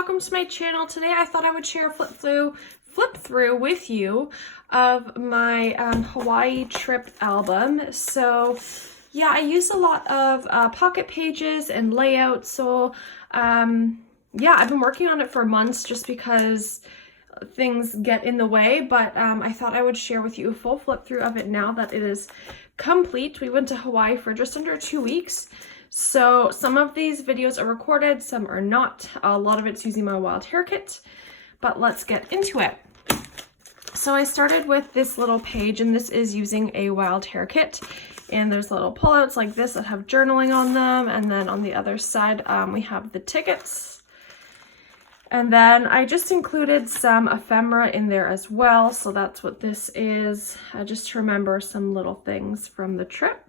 welcome to my channel. Today I thought I would share a flip through with you of my Hawaii trip album. So yeah, I use a lot of pocket pages and layouts. So yeah, I've been working on it for months just because things get in the way, but I thought I would share with you a full flip through of it now that it is complete. We went to Hawaii for just under 2 weeks. So some of these videos are recorded, some are not. A lot of it's using my wild hair kit, but let's get into it. So I started with this little page, and this is using a wild hair kit. And there's little pullouts like this that have journaling on them. And then on the other side, we have the tickets. And then I just included some ephemera in there as well. So that's what this is, just to remember some little things from the trip.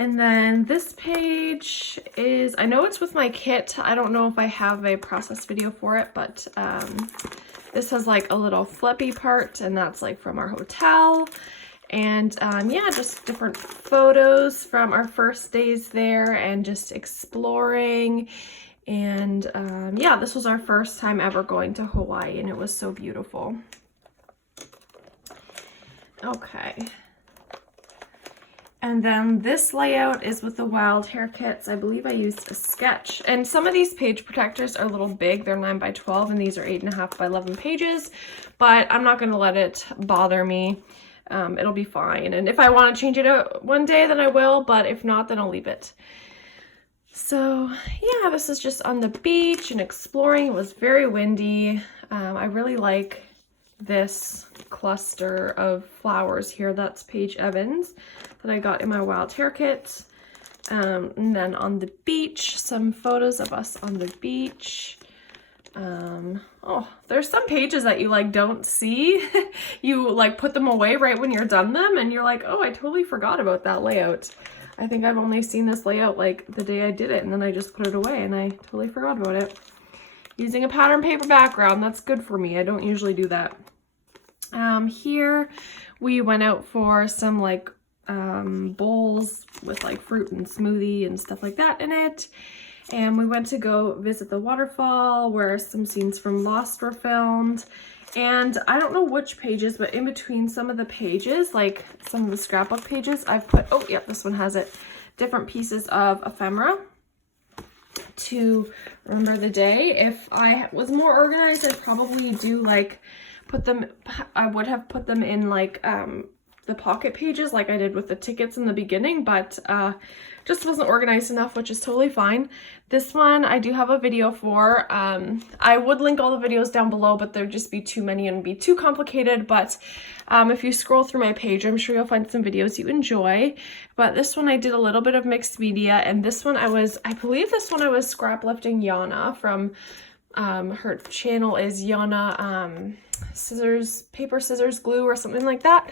And then this page is, I know it's with my kit. I don't know if I have a process video for it, but this has like a little flippy part, and that's like from our hotel. And yeah, just different photos from our first days there and just exploring. And yeah, this was our first time ever going to Hawaii, and it was so beautiful. Okay. And then this layout is with the wild hair kits. I believe I used a sketch. And some of these page protectors are a little big. They're 9 by 12, and these are 8.5 by 11 pages. But I'm not going to let it bother me. It'll be fine. And if I want to change it out one day, then I will. But if not, then I'll leave it. So yeah, this is just on the beach and exploring. It was very windy. I really like this cluster of flowers here. That's Paige Evans that I got in my wild hair kit. And then on the beach, some photos of us on the beach. Oh, there's some pages that you like don't see. You like put them away right when you're done them, and you're like, oh, I totally forgot about that layout. I think I've only seen this layout like the day I did it, and then I just put it away and I totally forgot about it. Using a pattern paper background, that's good for me. I don't usually do that. Here we went out for some like bowls with like fruit and smoothie and stuff like that in it. And we went to go visit the waterfall where some scenes from Lost were filmed. And I don't know which pages, but in between some of the pages, like some of the scrapbook pages, I've put, oh yeah, this one has it, different pieces of ephemera to remember the day. If I was more organized, I'd probably do like I would have put them in like the pocket pages like I did with the tickets in the beginning, but just wasn't organized enough, which is totally fine. This one I do have a video for. I would link all the videos down below, but there'd just be too many and be too complicated. But if you scroll through my page, I'm sure you'll find some videos you enjoy. But this one I did a little bit of mixed media, and this one I believe this one I was scrap lifting Yana from her channel is Yana paper scissors glue or something like that.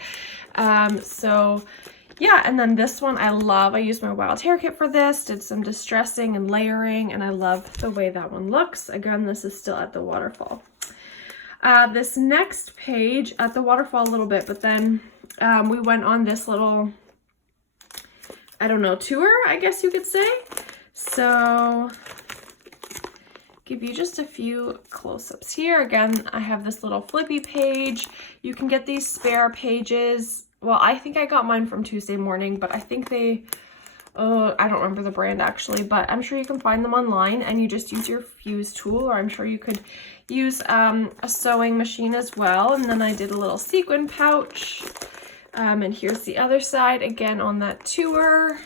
So yeah, and then this one I used my wild hair kit for this, did some distressing and layering, and I love the way that one looks. Again, this is still at the waterfall. This next page at the waterfall a little bit, but then we went on this little, I don't know, tour, I guess you could say. So give you just a few close-ups here. Again, I have this little flippy page. You can get these spare pages. Well, I think I got mine from Tuesday Morning, but I think I don't remember the brand actually, but I'm sure you can find them online, and you just use your fuse tool, or I'm sure you could use a sewing machine as well. And then I did a little sequin pouch. And here's the other side, again on that tour.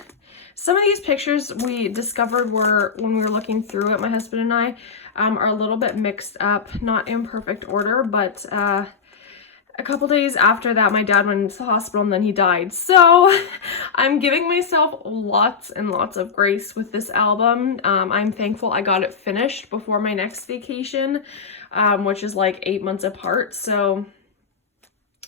Some of these pictures we discovered when we were looking through it, my husband and I, are a little bit mixed up, not in perfect order, but a couple days after that, my dad went into the hospital and then he died. So I'm giving myself lots and lots of grace with this album. I'm thankful I got it finished before my next vacation, which is like 8 months apart. So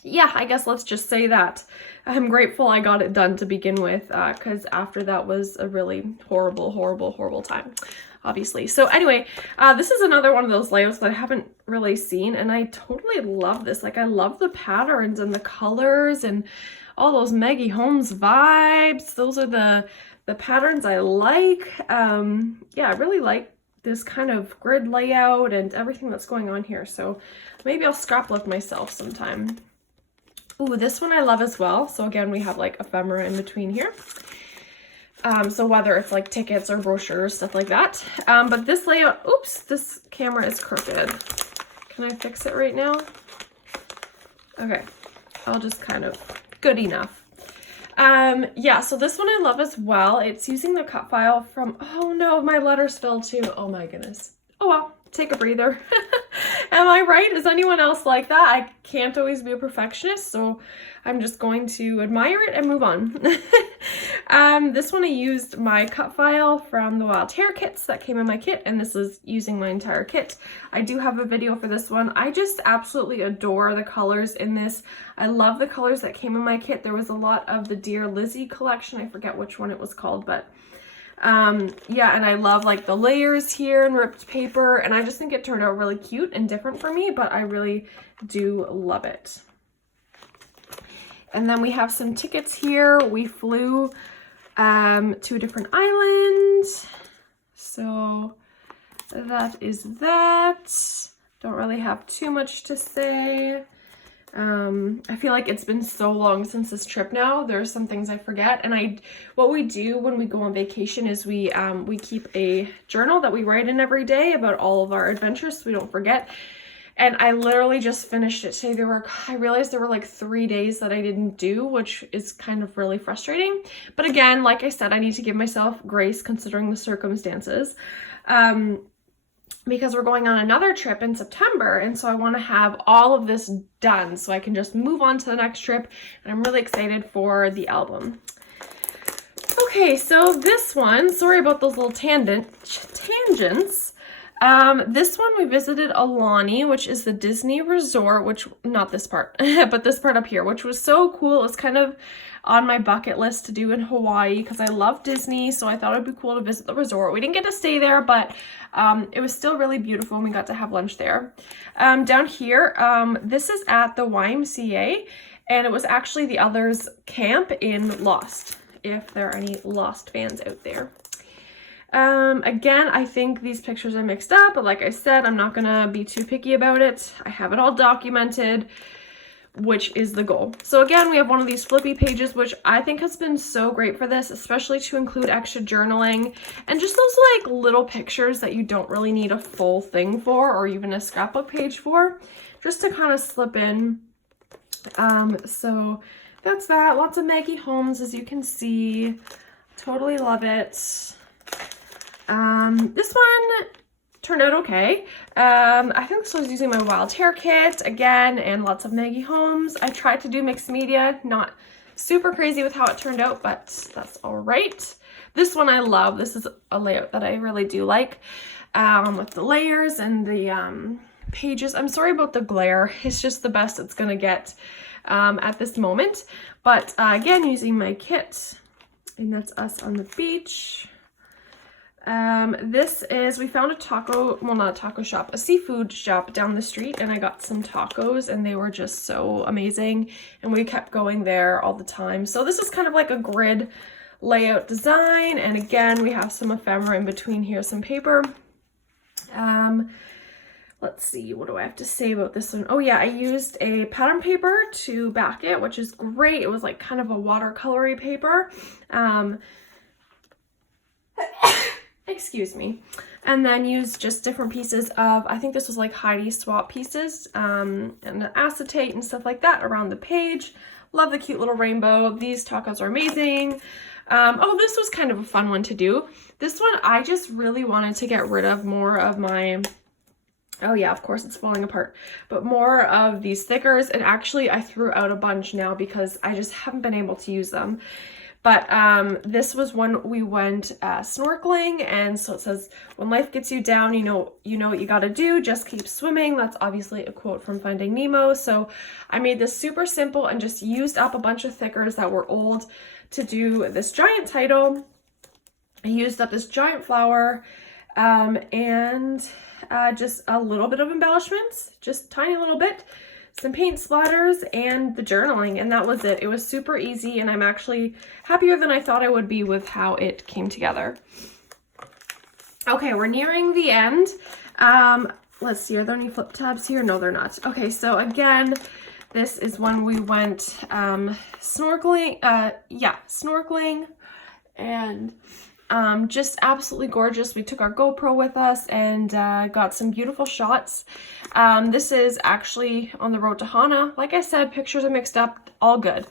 yeah, I guess let's just say that I'm grateful I got it done to begin with, because after that was a really horrible time, obviously. So anyway, this is another one of those layouts that I haven't really seen, and I totally love this. Like, I love the patterns and the colors and all those Maggie Holmes vibes. Those are the patterns I like. Yeah, I really like this kind of grid layout and everything that's going on here. So maybe I'll scrapbook myself sometime. Ooh, this one I love as well. So again, we have like ephemera in between here. So whether it's like tickets or brochures, stuff like that. But this layout, oops, this camera is crooked. Can I fix it right now? Okay, I'll just kind of, good enough. Yeah, so this one I love as well. It's using the cut file from, oh no, my letters fell too. Oh my goodness. Oh well, take a breather. Am I right? Is anyone else like that? I can't always be a perfectionist, so I'm just going to admire it and move on. This one I used my cut file from the Wild Hair kits that came in my kit, and this is using my entire kit. I do have a video for this one. I just absolutely adore the colors in this. I love the colors that came in my kit. There was a lot of the Dear Lizzie collection. I forget which one it was called, but yeah, and I love like the layers here and ripped paper, and I just think it turned out really cute and different for me, but I really do love it. And then we have some tickets here. We flew to a different island, so that is that. Don't really have too much to say. I feel like it's been so long since this trip now. There's some things I forget, and what we do when we go on vacation is we keep a journal that we write in every day about all of our adventures so we don't forget. And I literally just finished it today. I realized there were like 3 days that I didn't do, which is kind of really frustrating. But again, like I said, I need to give myself grace considering the circumstances. Because we're going on another trip in September, and so I want to have all of this done so I can just move on to the next trip, and I'm really excited for the album. Okay, so this one, sorry about those little tangents. This one we visited Aulani, which is the Disney resort, which, not this part, but this part up here, which was so cool. It was kind of on my bucket list to do in Hawaii because I love Disney, so I thought it'd be cool to visit the resort. We didn't get to stay there, but it was still really beautiful, and we got to have lunch there. Down here, this is at the YMCA, and it was actually the Others camp in Lost, if there are any Lost fans out there. Again, I think these pictures are mixed up, but like I said, I'm not gonna be too picky about it. I have it all documented, which is the goal. So again, we have one of these flippy pages, which I think has been so great for this, especially to include extra journaling and just those like little pictures that you don't really need a full thing for, or even a scrapbook page for, just to kind of slip in. So that's that. Lots of Maggie Holmes, as you can see. Totally love it. This one turned out okay. I think this was using my Wild Hair kit again, and lots of Maggie Holmes. I tried to do mixed media, not super crazy with how it turned out, but that's all right. This one I love. This is a layout that I really do like, with the layers and the pages. I'm sorry about the glare. It's just the best it's gonna get at this moment. But again, using my kit, and that's us on the beach. This is, we found a taco, well, not a taco shop, a seafood shop down the street, and I got some tacos, and they were just so amazing, and we kept going there all the time. So this is kind of like a grid layout design, and again, we have some ephemera in between here, some paper. Let's see, what do I have to say about this one? Oh yeah, I used a pattern paper to back it, which is great. It was like kind of a watercolory paper. Excuse me. And then used just different pieces of, I think this was like Heidi Swap pieces, and acetate and stuff like that around the page. Love the cute little rainbow. These tacos are amazing. Oh, this was kind of a fun one to do. This one, I just really wanted to get rid of more of my, oh yeah, of course it's falling apart, but more of these thickers, and actually I threw out a bunch now because I just haven't been able to use them. But this was when we went snorkeling, and so it says, when life gets you down, you know what you gotta do, just keep swimming. That's obviously a quote from Finding Nemo. So I made this super simple and just used up a bunch of thickers that were old to do this giant title. I used up this giant flower, and just a little bit of embellishments, just tiny little bit, some paint splatters, and the journaling, and that was it. It was super easy, and I'm actually happier than I thought I would be with how it came together. Okay, we're nearing the end. Let's see, are there any flip tabs here? No, they're not. Okay, so again, this is when we went snorkeling. Snorkeling, and just absolutely gorgeous. We took our GoPro with us and got some beautiful shots. This is actually on the road to Hana. Like I said, pictures are mixed up, all good.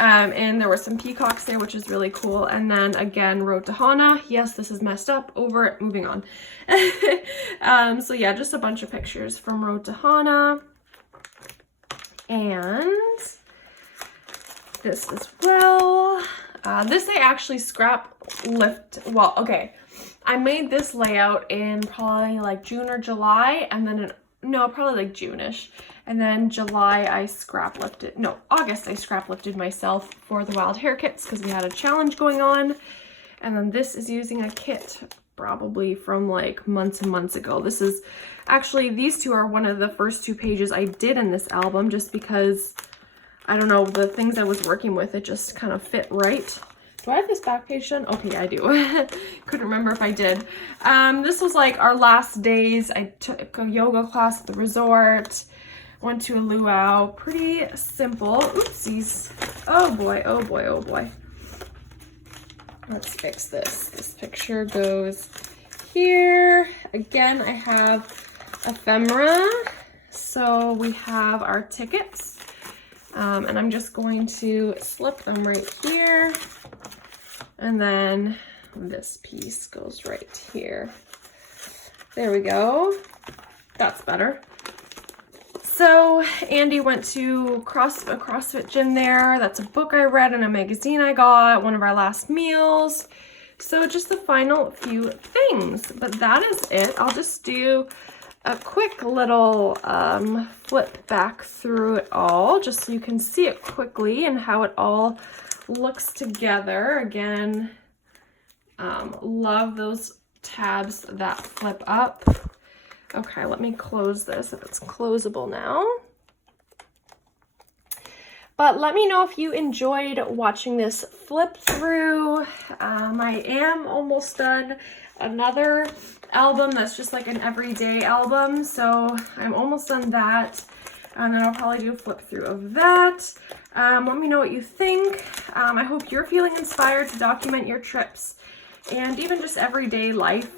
And there were some peacocks there, which is really cool. And then again, road to Hana. Yes, this is messed up. Over it. Moving on. So yeah, just a bunch of pictures from road to Hana. And this as well. This I actually scrap lift. Well, okay. I made this layout in probably like June or July, and then probably like June-ish. And then July I scrap lifted, no, August I scrap lifted myself for the wild hair kits because we had a challenge going on. And then this is using a kit probably from like months and months ago. This is actually, these two are one of the first 2 pages I did in this album just because, I don't know, the things I was working with, it just kind of fit right. Do I have this back page done? Okay, I do. Couldn't remember if I did. This was like our last days. I took a yoga class at the resort. Went to a luau. Pretty simple. Oopsies. Oh boy, oh boy, oh boy. Let's fix this. This picture goes here. Again, I have ephemera. So we have our tickets. And I'm just going to slip them right here. And then this piece goes right here. There we go. That's better. So Andy went to a CrossFit gym there. That's a book I read and a magazine I got, one of our last meals. So just the final few things, but that is it. I'll just do a quick little flip back through it all, just so you can see it quickly and how it all looks together. Again, love those tabs that flip up. Okay, let me close this if it's closable now. But let me know if you enjoyed watching this flip through. I am almost done another album that's just like an everyday album, so I'm almost done that. And then I'll probably do a flip through of that. Let me know what you think. I hope you're feeling inspired to document your trips and even just everyday life.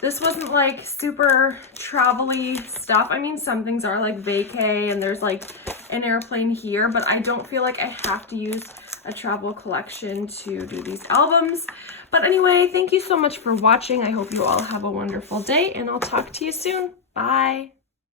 This wasn't like super travel-y stuff. I mean, some things are like vacay and there's like an airplane here, but I don't feel like I have to use a travel collection to do these albums. But anyway, thank you so much for watching. I hope you all have a wonderful day and I'll talk to you soon. Bye.